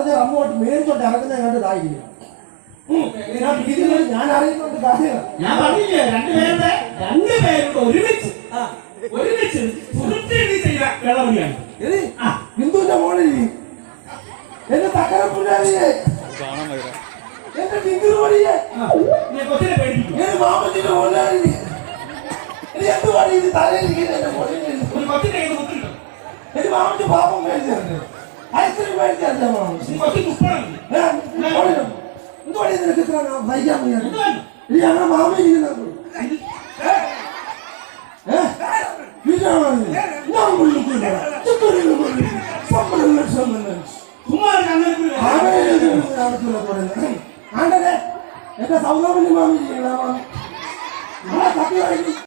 പറഞ്ഞ അങ്ങോട്ട് മേടിച്ചോണ്ട് ഇറങ്ങുന്നത് കണ്ടതായിരിക്കും. ഞാൻ അറിയുന്നുണ്ട് കാര്യങ്ങൾ. ഞാൻ പറഞ്ഞില്ലേ രണ്ടുപേരുടെ ഒരുമിച്ച് ചെയ്ത വെള്ളമടിയാണ്. ബിന്ദുവിന്റെ മോളിൽ എന്റെ തക്കരപ്പുഴാരിയെ എന്റെ ബിന്ദുപടിയെ കൊച്ചിനെ പേടിപ്പിക്കും. മാമത്തിന്റെ മോലാരി എന്ത് പണി ഇത് തലയിരിക്കുന്ന എന്റെ മോളിൽ കൊച്ചിനെ എന്റെ മാമന്റെ പാപം മേടിച്ചിട്ടുണ്ട്. ഐസ്ക്രീം മേടിച്ചല്ല മാമൻ എന്തുപണി നിനക്ക് ഇത്ര സഹിക്കാൻ വയ്യ. ഇനി ഞങ്ങളുടെ മാമ ഇരിക്കുന്നത് ആണ്ടേ എന്റെ സൗകര്യം മാമി